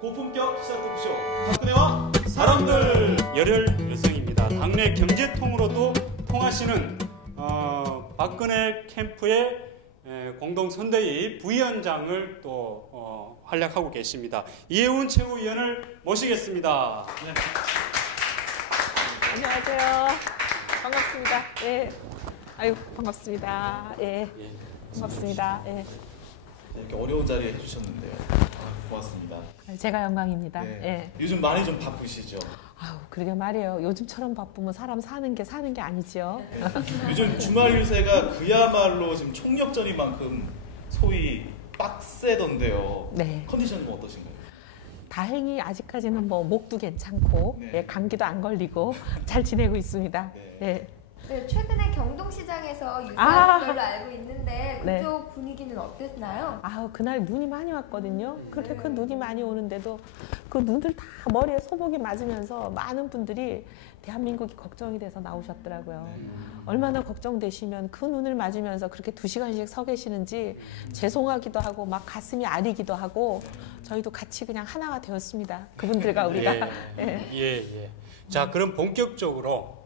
고품격 시사 토크쇼 박근혜와 사람들. 열혈 여성입니다. 당내 경제통으로도 통하시는 박근혜 캠프의 공동선대위 부위원장을 또 활약하고 계십니다. 이혜훈 최고위원을 모시겠습니다. 네. 안녕하세요. 반갑습니다. 예. 아유, 반갑습니다. 예. 반갑습니다. 예. 이렇게 어려운 자리에 해주셨는데요. 고맙습니다. 제가 영광입니다. 네. 예. 요즘 많이 좀 바쁘시죠? 아유, 그러게 말이에요. 요즘처럼 바쁘면 사람 사는 게 아니죠. 네. 요즘 주말 유세가 그야말로 지금 총력전인 만큼 소위 빡세던데요. 네. 컨디션은 뭐 어떠신가요? 다행히 아직까지는 뭐 목도 괜찮고 네. 예, 감기도 안 걸리고 잘 지내고 있습니다. 네. 예. 네, 최근에 경동시장에서 유사한 걸로 알고 있는데 그쪽 네. 분위기는 어땠나요? 아우, 그날 눈이 많이 왔거든요. 그렇게 큰 눈이 많이 오는데도 그 눈을 다 머리에 소복이 맞으면서 많은 분들이 대한민국이 걱정이 돼서 나오셨더라고요. 얼마나 걱정되시면 그 눈을 맞으면서 그렇게 2시간씩 서 계시는지 죄송하기도 하고 막 가슴이 아리기도 하고 저희도 같이 그냥 하나가 되었습니다. 그분들과 우리가. 예. 자, 그럼 본격적으로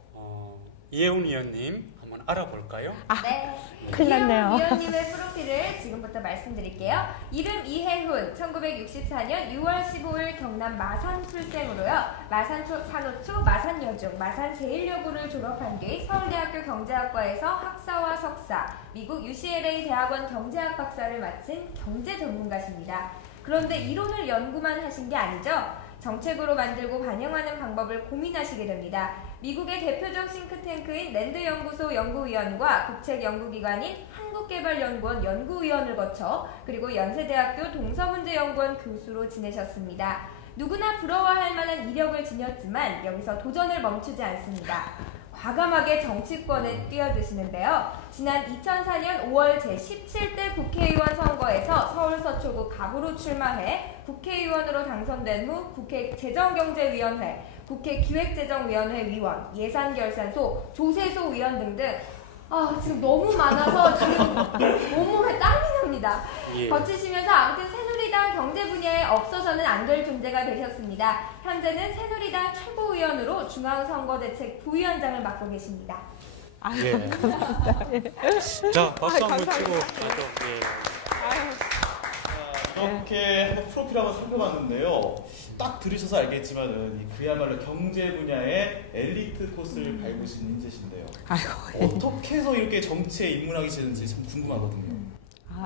이혜훈 위원님 한번 알아볼까요? 네. 큰일 났네요. 이혜훈 위원님의 프로필을 지금부터 말씀드릴게요. 이름 이혜훈, 1964년 6월 15일 경남 마산 출생으로요. 마산 산호초, 마산 여중, 마산 제1여고를 졸업한 뒤 서울대학교 경제학과에서 학사와 석사, 미국 UCLA 대학원 경제학 박사를 마친 경제 전문가십니다. 그런데 이론을 연구만 하신 게 아니죠. 정책으로 만들고 반영하는 방법을 고민하시게 됩니다. 미국의 대표적 싱크탱크인 랜드연구소 연구위원과 국책연구기관인 한국개발연구원 연구위원을 거쳐 그리고 연세대학교 동서문제연구원 교수로 지내셨습니다. 누구나 부러워할 만한 이력을 지녔지만 여기서 도전을 멈추지 않습니다. 과감하게 정치권에 뛰어드시는데요. 지난 2004년 5월 제17대 국회의원 선거에서 서울 서초구 갑으로 출마해 국회의원으로 당선된 후 국회 재정경제위원회, 국회 기획재정위원회 위원, 예산결산소, 조세소 위원 등등 지금 너무 많아서 지금 온몸에 땀이 납니다. 예. 거치시면서 아무튼 새누리당 경제 분야에 없어서는 안 될 존재가 되셨습니다. 현재는 새누리당 최고위원으로 중앙선거대책 부위원장을 맡고 계십니다. 예. 자, 박수 한번 치고 가죠. 이렇게 한번 프로필 한번 살펴봤는데요. 딱 들으셔서 알겠지만은 그야말로 경제 분야의 엘리트 코스를 밟으신 인재신데요. 어떻게 해서 이렇게 정치에 입문하게 되는지 참 궁금하거든요.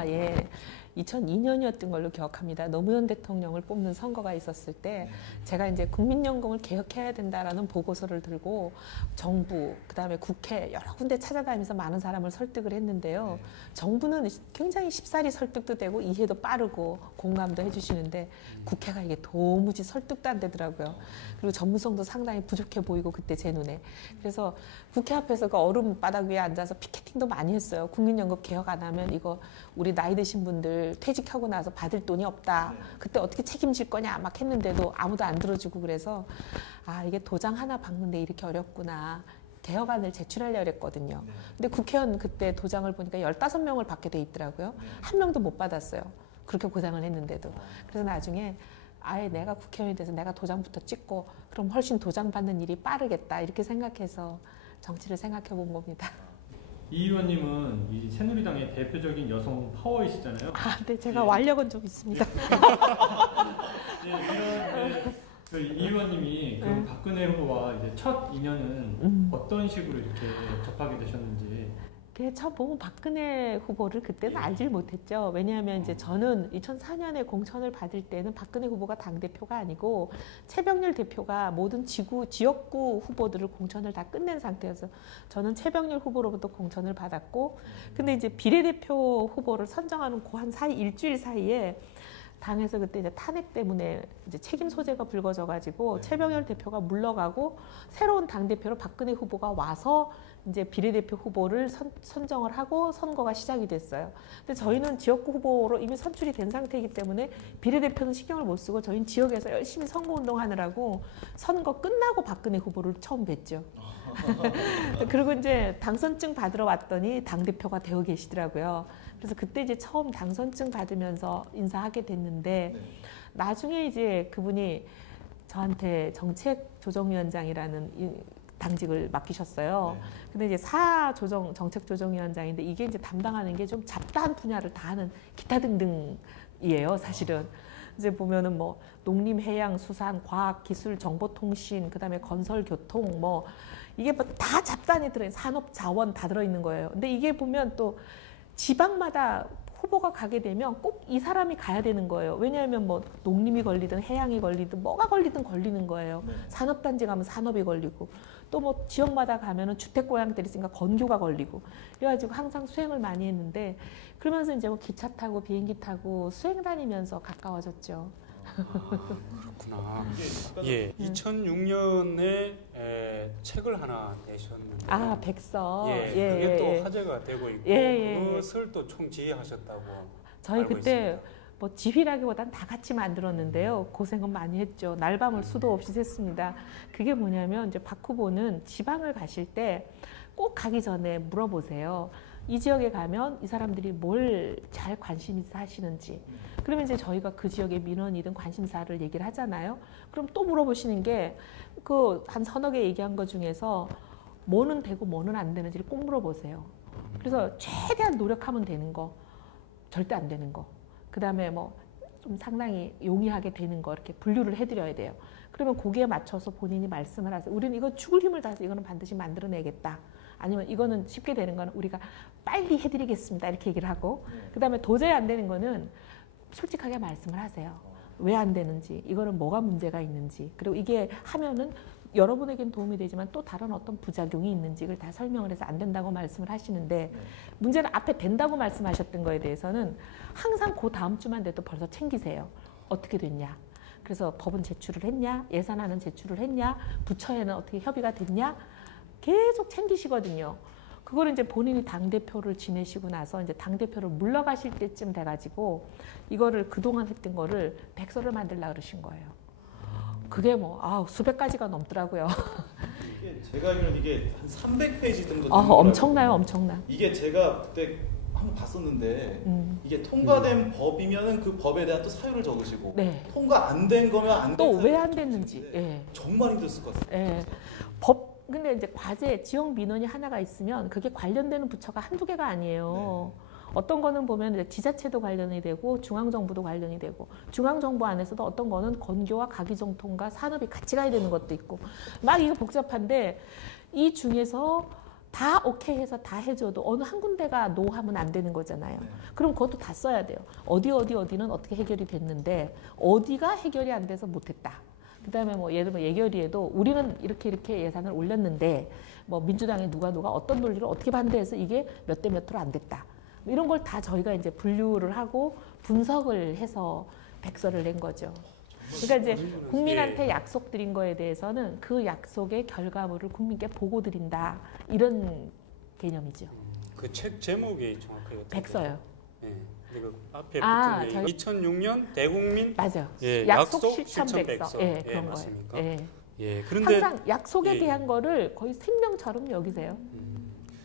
예. 2002년이었던 걸로 기억합니다. 노무현 대통령을 뽑는 선거가 있었을 때 제가 이제 국민연금을 개혁해야 된다라는 보고서를 들고 정부, 그다음에 국회 여러 군데 찾아다니면서 많은 사람을 설득을 했는데요. 정부는 굉장히 쉽사리 설득도 되고 이해도 빠르고 공감도 해주시는데 국회가 이게 도무지 설득도 안 되더라고요. 그리고 전문성도 상당히 부족해 보이고 그때 제 눈에. 그래서 국회 앞에서 그 얼음 바닥 위에 앉아서 피켓팅도 많이 했어요. 국민연금 개혁 안 하면 이거 우리 나이 드신 분들 퇴직하고 나서 받을 돈이 없다. 그때 어떻게 책임질 거냐 막 했는데도 아무도 안 들어주고 그래서 이게 도장 하나 박는데 이렇게 어렵구나. 개혁안을 제출하려고 했거든요. 근데 국회의원 그때 도장을 보니까 15명을 받게 돼 있더라고요. 한 명도 못 받았어요. 그렇게 고생을 했는데도. 그래서 나중에 아예 내가 국회의원이 돼서 내가 도장부터 찍고 그럼 훨씬 도장 받는 일이 빠르겠다 이렇게 생각해서 정치를 생각해 본 겁니다. 이 의원님은 이 새누리당의 대표적인 여성 파워이시잖아요. 네, 제가 완력은 좀 있습니다. 이 의원님이 그 박근혜 후보와 이제 첫 인연은 어떤 식으로 이렇게 접하게 되셨는지. 저 보면 박근혜 후보를 그때는 알질 못했죠. 왜냐하면 이제 저는 2004년에 공천을 받을 때는 박근혜 후보가 당대표가 아니고 최병렬 대표가 모든 지역구 후보들을 공천을 다 끝낸 상태여서 저는 최병렬 후보로부터 공천을 받았고 근데 이제 비례대표 후보를 선정하는 그 한 일주일 사이에 당에서 그때 이제 탄핵 때문에 이제 책임 소재가 불거져가지고 최병렬 대표가 물러가고 새로운 당대표로 박근혜 후보가 와서 이제 비례대표 후보를 선정을 하고 선거가 시작이 됐어요. 근데 저희는 지역구 후보로 이미 선출이 된 상태이기 때문에 비례대표는 신경을 못 쓰고 저희는 지역에서 열심히 선거운동하느라고 선거 끝나고 박근혜 후보를 처음 뵀죠. 그리고 이제 당선증 받으러 왔더니 당대표가 되어 계시더라고요. 그래서 그때 이제 처음 당선증 받으면서 인사하게 됐는데 나중에 이제 그분이 저한테 정책조정위원장이라는 당직을 맡기셨어요. 네. 근데 이제 정책조정위원장인데 이게 이제 담당하는 게 좀 잡다한 분야를 다 하는 기타 등등이에요, 사실은. 이제 보면은 뭐 농림, 해양, 수산, 과학, 기술, 정보통신, 그다음에 건설, 교통, 뭐 이게 뭐 다 잡단에 들어있는 산업, 자원 다 들어있는 거예요. 근데 이게 보면 또 지방마다 후보가 가게 되면 꼭 이 사람이 가야 되는 거예요. 왜냐하면 뭐 농림이 걸리든 해양이 걸리든 뭐가 걸리든 걸리는 거예요. 네. 산업단지 가면 산업이 걸리고 또 뭐 지역마다 가면은 주택고향들이 있으니까 건교가 걸리고 그래가지고 항상 수행을 많이 했는데 그러면서 이제 뭐 기차 타고 비행기 타고 수행 다니면서 가까워졌죠. 그렇구나. 이게 예, 2006년에 책을 하나 내셨는데. 아, 백서. 예, 그게 또 화제가 되고 있고 그것을 또 총지휘하셨다고. 저희 알고 그때 있습니다. 뭐 지휘라기보단 다 같이 만들었는데요. 고생은 많이 했죠. 날밤을 수도 없이 샜습니다. 그게 뭐냐면 이제 박 후보는 지방을 가실 때 꼭 가기 전에 물어보세요. 이 지역에 가면 이 사람들이 뭘 잘 관심 있어 하시는지. 그러면 이제 저희가 그 지역의 민원이든 관심사를 얘기를 하잖아요. 그럼 또 물어보시는 게 그 한 서너 개 얘기한 것 중에서 뭐는 되고 뭐는 안 되는지를 꼭 물어보세요. 그래서 최대한 노력하면 되는 거, 절대 안 되는 거. 그 다음에 뭐 좀 상당히 용이하게 되는 거 이렇게 분류를 해드려야 돼요. 그러면 거기에 맞춰서 본인이 말씀을 하세요. 우리는 이거 죽을 힘을 다해서 이거는 반드시 만들어내겠다. 아니면 이거는 쉽게 되는 거는 우리가 빨리 해드리겠습니다. 이렇게 얘기를 하고 그 다음에 도저히 안 되는 거는 솔직하게 말씀을 하세요. 왜 안 되는지, 이거는 뭐가 문제가 있는지, 그리고 이게 하면은 여러분에겐 도움이 되지만 또 다른 어떤 부작용이 있는지를 다 설명을 해서 안 된다고 말씀을 하시는데 문제는 앞에 된다고 말씀하셨던 거에 대해서는 항상 그 다음 주만 돼도 벌써 챙기세요. 어떻게 됐냐? 그래서 법은 제출을 했냐? 예산안은 제출을 했냐? 부처에는 어떻게 협의가 됐냐? 계속 챙기시거든요. 그거를 이제 본인이 당대표를 지내시고 나서 이제 당대표를 물러가실 때쯤 돼가지고 이거를 그동안 했던 거를 백서를 만들려고 그러신 거예요. 그게 뭐 수백 가지가 넘더라고요. 이게 제가 알기로는 이게 한 300페이지 정도 엄청나요, 엄청나. 이게 제가 그때 한번 봤었는데 이게 통과된 법이면은 그 법에 대한 또 사유를 적으시고 네. 통과 안 된 거면 안 된 또 왜 사유를 안 됐는지. 예. 정말 힘들었을 것 같아요. 예. 근데 이제 과제, 지역 민원이 하나가 있으면 그게 관련되는 부처가 한두 개가 아니에요. 네. 어떤 거는 보면 이제 지자체도 관련이 되고 중앙정부도 관련이 되고 중앙정부 안에서도 어떤 거는 건교와 가기정통과 산업이 같이 가야 되는 것도 있고 막 이거 복잡한데 이 중에서 다 오케이 해서 다 해줘도 어느 한 군데가 노 하면 안 되는 거잖아요. 그럼 그것도 다 써야 돼요. 어디는 어떻게 해결이 됐는데 어디가 해결이 안 돼서 못했다. 그다음에 뭐 예를 들면 예결위에도 우리는 이렇게 예산을 올렸는데 뭐 민주당의 누가 어떤 논리를 어떻게 반대해서 이게 몇 대 몇으로 안 됐다. 이런 걸 다 저희가 이제 분류를 하고 분석을 해서 백서를 낸 거죠. 그러니까 이제 국민한테 약속드린 거에 대해서는 그 약속의 결과물을 국민께 보고 드린다. 이런 개념이죠. 그 책 제목이 정확하게 백서요. 네. 그리고 앞에 붙은 게 2006년 대국민 맞아요. 예, 약속 실천 백서. 예, 그런 맞습니까? 거예요. 예. 예, 그런데 항상 약속에 대한 거를 거의 생명처럼 여기세요.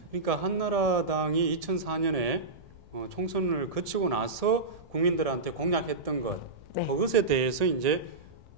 그러니까 한나라당이 2004년에 총선을 거치고 나서 국민들한테 공약했던 것 그것에 대해서 이제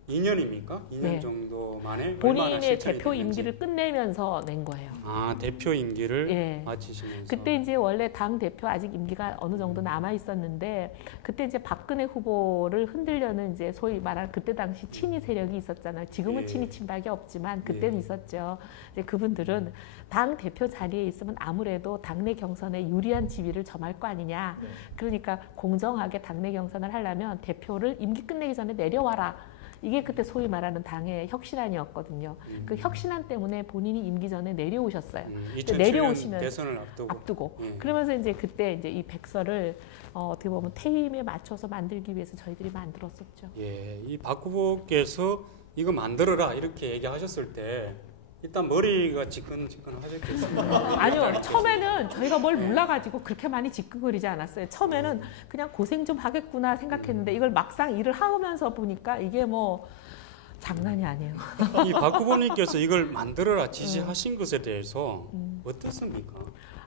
2년입니까? 2년 정도 만에 본인의 대표 임기를 끝내면서 낸 거예요. 아, 대표 임기를 마치시면서. 그때 이제 원래 당 대표 아직 임기가 어느 정도 남아 있었는데 그때 이제 박근혜 후보를 흔들려는 이제 소위 말하는 그때 당시 친이 세력이 있었잖아요. 지금은 친이 친박이 없지만 그때는 있었죠. 이제 그분들은 당 대표 자리에 있으면 아무래도 당내 경선에 유리한 지위를 점할 거 아니냐. 그러니까 공정하게 당내 경선을 하려면 대표를 임기 끝내기 전에 내려와라. 이게 그때 소위 말하는 당의 혁신안이었거든요. 그 혁신안 때문에 본인이 임기 전에 내려오셨어요. 내려오시면서 대선을 앞두고. 그러면서 이제 그때 이제 이 백서를 어떻게 보면 퇴임에 맞춰서 만들기 위해서 저희들이 만들었었죠. 예, 이 박 후보께서 이거 만들어라 이렇게 얘기하셨을 때 일단 머리가 지끈지끈하셨겠습니다. 아니요, 처음에는 저희가 뭘 몰라가지고 그렇게 많이 지끈거리지 않았어요. 처음에는 그냥 고생 좀 하겠구나 생각했는데 이걸 막상 일을 하면서 보니까 이게 뭐 장난이 아니에요. 이 박 후보님께서 이걸 만들어라 지시하신 것에 대해서 어떻습니까?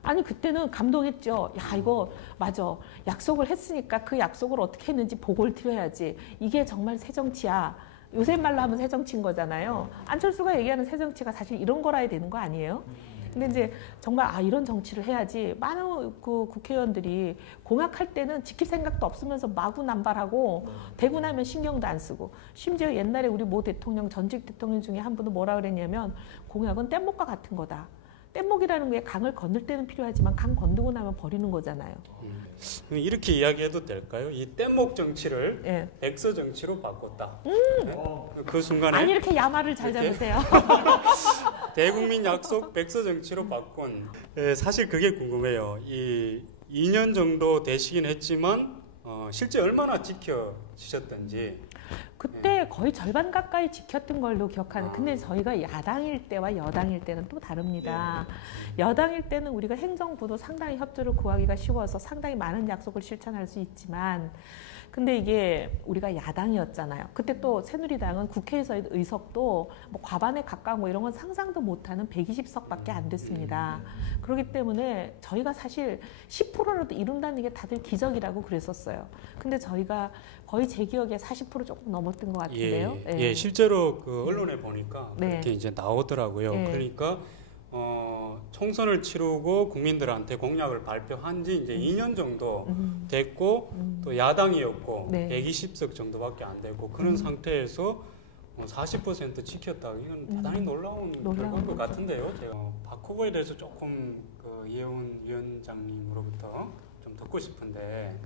아니 그때는 감동했죠. 야 이거 맞아. 약속을 했으니까 그 약속을 어떻게 했는지 보고를 드려야지. 이게 정말 새정치야. 요새 말로 하면 새정치인 거잖아요. 안철수가 얘기하는 새정치가 사실 이런 거라야 되는 거 아니에요? 근데 이제 정말 이런 정치를 해야지. 많은 그 국회의원들이 공약할 때는 지킬 생각도 없으면서 마구 남발하고 되고 나면 신경도 안 쓰고, 심지어 옛날에 우리 모 대통령, 전직 대통령 중에 한 분은 뭐라 그랬냐면 공약은 뗏목과 같은 거다. 뗏목이라는 게 강을 건널 때는 필요하지만 강 건너고 나면 버리는 거잖아요. 이렇게 이야기해도 될까요? 이 뗏목 정치를 예. 백서 정치로 바꿨다. 그 순간에 아니 이렇게 야마를 잘 이렇게? 잡으세요. 대국민 약속 백서 정치로 바꾼. 사실 그게 궁금해요. 이 2년 정도 되시긴 했지만 실제 얼마나 지켜지셨던지. 그때 거의 절반 가까이 지켰던 걸로 기억하는. 근데 저희가 야당일 때와 여당일 때는 또 다릅니다. 여당일 때는 우리가 행정부도 상당히 협조를 구하기가 쉬워서 상당히 많은 약속을 실천할 수 있지만, 근데 이게 우리가 야당이었잖아요. 그때 또 새누리당은 국회에서의 의석도 뭐 과반에 가까운 거 이런 건 상상도 못하는 120석밖에 안 됐습니다. 그렇기 때문에 저희가 사실 10%라도 이룬다는 게 다들 기적이라고 그랬었어요. 근데 저희가 거의 제 기억에 40% 조금 넘었던 것 같은데요. 예, 실제로 그 언론에 보니까 네. 그렇게 이제 나오더라고요. 네. 그러니까 총선을 치르고 국민들한테 공약을 발표한 지 이제 2년 정도 됐고 또 야당이었고 네. 120석 정도밖에 안 되고 그런 상태에서 40% 지켰다. 이건 대단히 놀라운 결과인 것 같은데요. 제가 박 후보에 대해서 조금 그 이혜훈 위원장님으로부터 좀 듣고 싶은데.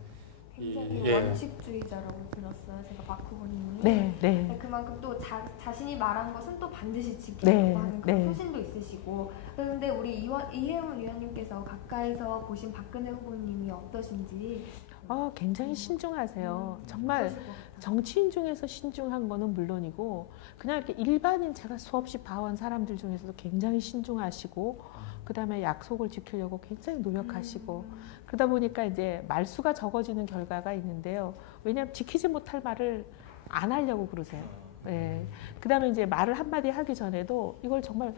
굉장히 원칙주의자라고 들었어요. 제가 박 후보님이. 네. 그만큼 또 자신이 말한 것은 또 반드시 지키려고 하는 그런 소신도 있으시고. 그런데 우리 이혜훈 위원님께서 가까이서 보신 박근혜 후보님이 어떠신지. 굉장히 신중하세요. 정말 정치인 중에서 신중한 거는 물론이고 그냥 이렇게 일반인 제가 수없이 봐온 사람들 중에서도 굉장히 신중하시고 그다음에 약속을 지키려고 굉장히 노력하시고 그러다 보니까 이제 말수가 적어지는 결과가 있는데요. 왜냐하면 지키지 못할 말을 안 하려고 그러세요. 예. 그다음에 이제 말을 한마디 하기 전에도 이걸 정말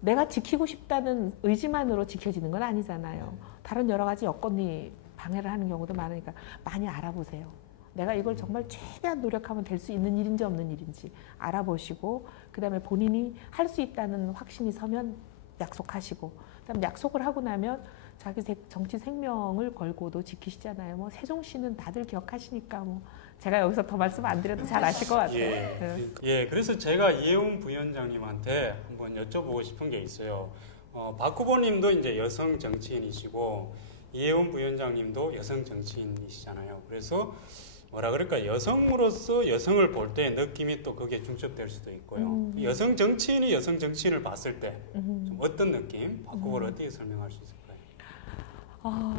내가 지키고 싶다는 의지만으로 지켜지는 건 아니잖아요. 다른 여러 가지 여건이 방해를 하는 경우도 많으니까 많이 알아보세요. 내가 이걸 정말 최대한 노력하면 될 수 있는 일인지 없는 일인지 알아보시고 그다음에 본인이 할 수 있다는 확신이 서면 약속하시고 그다음 약속을 하고 나면 자기 정치 생명을 걸고도 지키시잖아요. 뭐 세종시는 다들 기억하시니까 뭐 제가 여기서 더 말씀 안 드려도 잘 아실 것 같아요. 그래서 제가 이혜훈 부위원장님한테 한번 여쭤보고 싶은 게 있어요. 박 후보님도 이제 여성 정치인이시고 이혜훈 부위원장님도 여성 정치인이시잖아요. 그래서 뭐라 그럴까 여성으로서 여성을 볼 때 느낌이 또 그게 중첩될 수도 있고요. 여성 정치인이 여성 정치인을 봤을 때 좀 어떤 느낌? 박 후보를 어떻게 설명할 수 있을까요?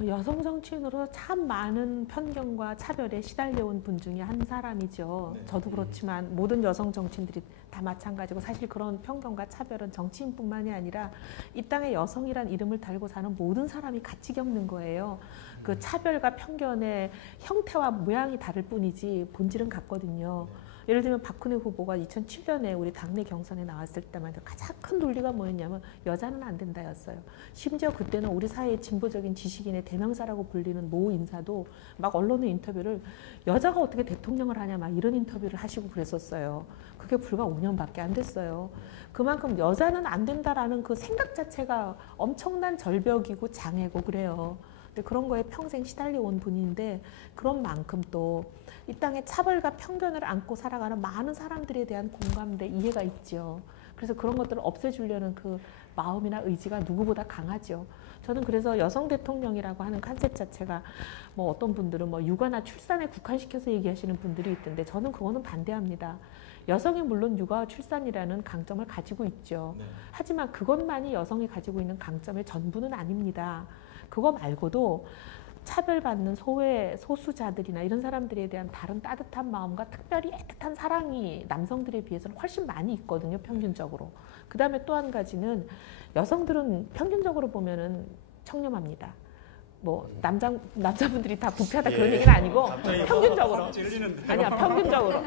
여성 정치인으로 참 많은 편견과 차별에 시달려온 분 중에 한 사람이죠. 저도 그렇지만 모든 여성 정치인들이 다 마찬가지고 사실 그런 편견과 차별은 정치인뿐만이 아니라 이 땅에 여성이란 이름을 달고 사는 모든 사람이 같이 겪는 거예요. 그 차별과 편견의 형태와 모양이 다를 뿐이지 본질은 같거든요. 예를 들면 박근혜 후보가 2007년에 우리 당내 경선에 나왔을 때만 해도 가장 큰 논리가 뭐였냐면 여자는 안 된다였어요. 심지어 그때는 우리 사회의 진보적인 지식인의 대명사라고 불리는 모 인사도 막 언론의 인터뷰를 여자가 어떻게 대통령을 하냐 막 이런 인터뷰를 하시고 그랬었어요. 그게 불과 5년밖에 안 됐어요. 그만큼 여자는 안 된다라는 그 생각 자체가 엄청난 절벽이고 장애고 그래요. 근데 그런 거에 평생 시달려 온 분인데 그런 만큼 또 이 땅에 차별과 편견을 안고 살아가는 많은 사람들에 대한 공감대, 이해가 있죠. 그래서 그런 것들을 없애주려는 그 마음이나 의지가 누구보다 강하죠. 저는 그래서 여성 대통령이라고 하는 컨셉 자체가 뭐 어떤 분들은 뭐 육아나 출산에 국한시켜서 얘기하시는 분들이 있던데 저는 그거는 반대합니다. 여성이 물론 육아와 출산이라는 강점을 가지고 있죠. 하지만 그것만이 여성이 가지고 있는 강점의 전부는 아닙니다. 그거 말고도 차별받는 소수자들이나 이런 사람들에 대한 다른 따뜻한 마음과 특별히 애틋한 사랑이 남성들에 비해서는 훨씬 많이 있거든요, 평균적으로. 그 다음에 또 한 가지는 여성들은 평균적으로 보면은 청렴합니다. 뭐 남자분들이 다 부패하다 그런 얘기는 아니고 평균적으로. 아니야, 평균적으로.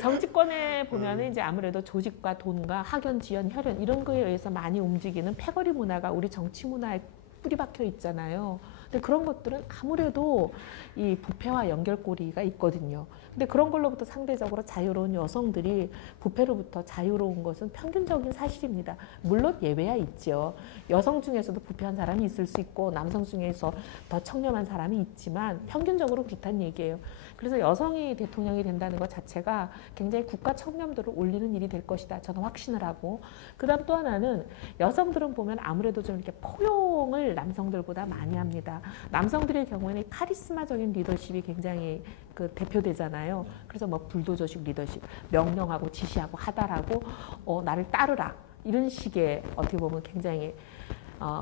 정치권에 보면은 이제 아무래도 조직과 돈과 학연, 지연, 혈연 이런 거에 의해서 많이 움직이는 패거리 문화가 우리 정치 문화의 뿌리 박혀 있잖아요. 근데 그런 것들은 아무래도 이 부패와 연결고리가 있거든요. 근데 그런 걸로부터 상대적으로 자유로운 여성들이 부패로부터 자유로운 것은 평균적인 사실입니다. 물론 예외야 있죠. 여성 중에서도 부패한 사람이 있을 수 있고 남성 중에서 더 청렴한 사람이 있지만 평균적으로 그렇다는 얘기예요. 그래서 여성이 대통령이 된다는 것 자체가 굉장히 국가 청렴도를 올리는 일이 될 것이다. 저는 확신을 하고. 그다음 또 하나는 여성들은 보면 아무래도 좀 이렇게 포용을 남성들보다 많이 합니다. 남성들의 경우에는 카리스마적인 리더십이 굉장히 그 대표되잖아요. 그래서 뭐 불도저식 리더십, 명령하고 지시하고 하달하고 나를 따르라 이런 식의 어떻게 보면 굉장히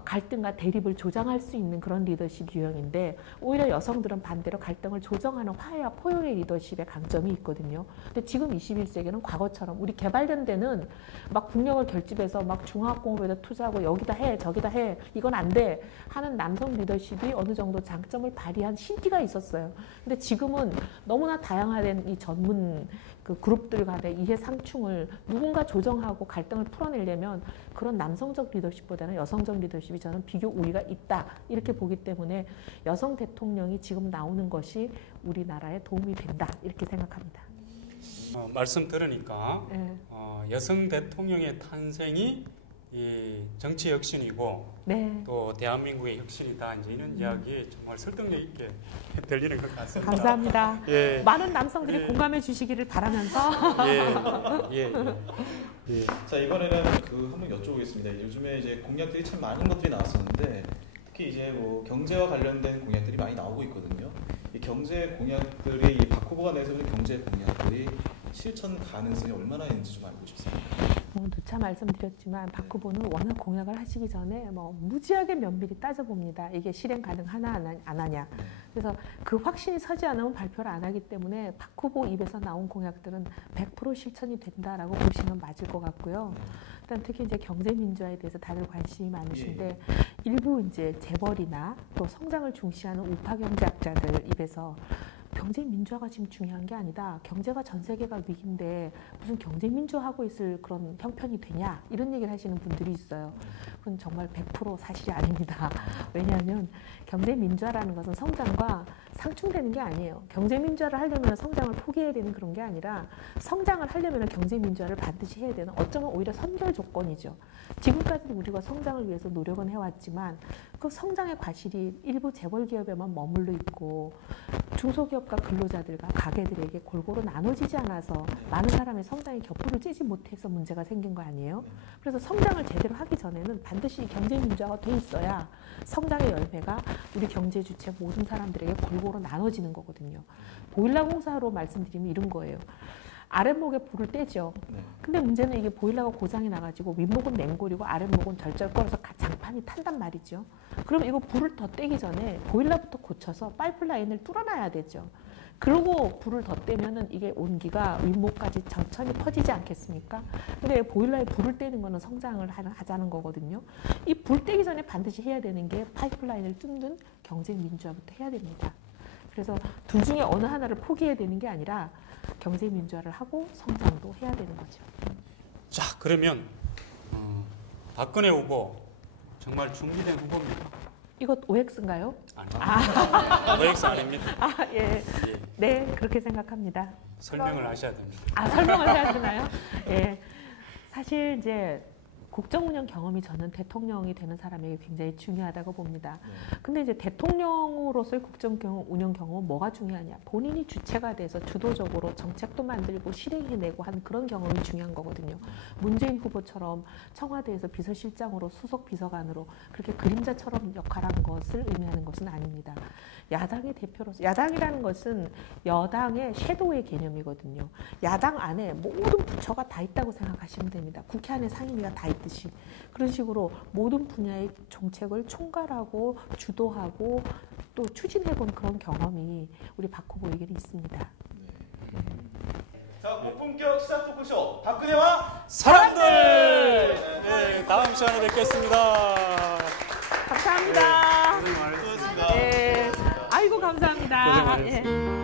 갈등과 대립을 조장할 수 있는 그런 리더십 유형인데 오히려 여성들은 반대로 갈등을 조정하는 화해와 포용의 리더십의 강점이 있거든요. 근데 지금 21세기는 과거처럼 우리 개발된 데는 막 국력을 결집해서 막 중화학공업에다 투자하고 여기다 해 저기다 해 이건 안 돼 하는 남성 리더십이 어느 정도 장점을 발휘한 시기가 있었어요. 근데 지금은 너무나 다양화된 이 전문 그 그룹들 간의 이해 상충을 누군가 조정하고 갈등을 풀어내려면 그런 남성적 리더십보다는 여성적 리더십이 저는 비교 우위가 있다 이렇게 보기 때문에 여성 대통령이 지금 나오는 것이 우리나라에 도움이 된다 이렇게 생각합니다. 말씀 들으니까 네. 여성 대통령의 탄생이 이 정치 혁신이고 네. 또 대한민국의 혁신이다 이제 이런 이야기 정말 설득력 있게 들리는 것 같습니다. 감사합니다. 예. 많은 남성들이 예. 공감해 주시기를 바라면서 예. 자 이번에는 한번 여쭤보겠습니다. 요즘에 이제 공약들이 참 많은 것들이 나왔었는데 특히 이제 뭐 경제와 관련된 공약들이 많이 나오고 있거든요. 이 경제 공약들이 이 박 후보가 내세우는 경제 공약들이 실천 가능성이 얼마나 있는지 좀 알고 싶습니다. 누차 말씀드렸지만 박 후보는 워낙 공약을 하시기 전에 무지하게 면밀히 따져봅니다. 이게 실행 가능하나 안 하냐. 그래서 그 확신이 서지 않으면 발표를 안 하기 때문에 박 후보 입에서 나온 공약들은 100% 실천이 된다라고 보시면 맞을 것 같고요. 일단 특히 이제 경제 민주화에 대해서 다들 관심이 많으신데 일부 이제 재벌이나 또 성장을 중시하는 우파 경제학자들 입에서 경제 민주화가 지금 중요한 게 아니다. 경제가 전 세계가 위기인데 무슨 경제 민주화하고 있을 그런 형편이 되냐 이런 얘기를 하시는 분들이 있어요. 그건 정말 100% 사실이 아닙니다. 왜냐하면 경제 민주화라는 것은 성장과 상충되는 게 아니에요. 경제 민주화를 하려면 성장을 포기해야 되는 그런 게 아니라 성장을 하려면 경제 민주화를 반드시 해야 되는 어쩌면 오히려 선별 조건이죠. 지금까지도 우리가 성장을 위해서 노력은 해왔지만 그 성장의 과실이 일부 재벌 기업에만 머물러 있고 중소기업과 근로자들과 가게들에게 골고루 나눠지지 않아서 많은 사람의 성장에 격불을 쬐지 못해서 문제가 생긴 거 아니에요? 그래서 성장을 제대로 하기 전에는 반드시 경제 민주화가 돼 있어야 성장의 열매가 우리 경제 주체 모든 사람들에게 골고루 나눠지는 거거든요. 보일러 공사로 말씀드리면 이런 거예요. 아랫목에 불을 떼죠. 근데 문제는 이게 보일러가 고장이 나가지고 윗목은 맹골이고 아랫목은 절절거려서 장판이 탄단 말이죠. 그럼 이거 불을 더 떼기 전에 보일러부터 고쳐서 파이프라인을 뚫어놔야 되죠. 그러고 불을 더 떼면은 이게 온기가 윗목까지 천천히 퍼지지 않겠습니까? 근데 보일러에 불을 떼는 거는 성장을 하자는 거거든요. 이 불 떼기 전에 반드시 해야 되는 게 파이프라인을 뚫는 경쟁 민주화부터 해야 됩니다. 그래서 둘 중에 어느 하나를 포기해야 되는 게 아니라 경제 민주화를 하고 성장도 해야 되는 거죠. 자, 그러면 박근혜 후보 정말 준비된 후보입니까? 이거 OX인가요? 아닙니다. OX 아닙니다. 예. 네, 그렇게 생각합니다. 설명을 하셔야 됩니다. 설명을 해야 되나요? 예. 사실 이제 국정 운영 경험이 저는 대통령이 되는 사람에게 굉장히 중요하다고 봅니다. 근데 이제 대통령으로서의 국정 운영 경험은 뭐가 중요하냐? 본인이 주체가 돼서 주도적으로 정책도 만들고 실행해내고 하는 그런 경험이 중요한 거거든요. 문재인 후보처럼 청와대에서 비서실장으로 수석 비서관으로 그렇게 그림자처럼 역할한 것을 의미하는 것은 아닙니다. 야당의 대표로서, 야당이라는 것은 여당의 섀도우의 개념이거든요. 야당 안에 모든 부처가 다 있다고 생각하시면 됩니다. 국회 안에 상임위가 다 있듯이. 그런 식으로 모든 분야의 정책을 총괄하고 주도하고 또 추진해본 그런 경험이 우리 박 후보에게는 있습니다. 자, 고품격 시사 토크쇼 박근혜와 사람들! 네, 다음 시간에 뵙겠습니다. 감사합니다. 고생 많으셨습니다. 네. 아이고 감사합니다. 고생 많으셨습니다.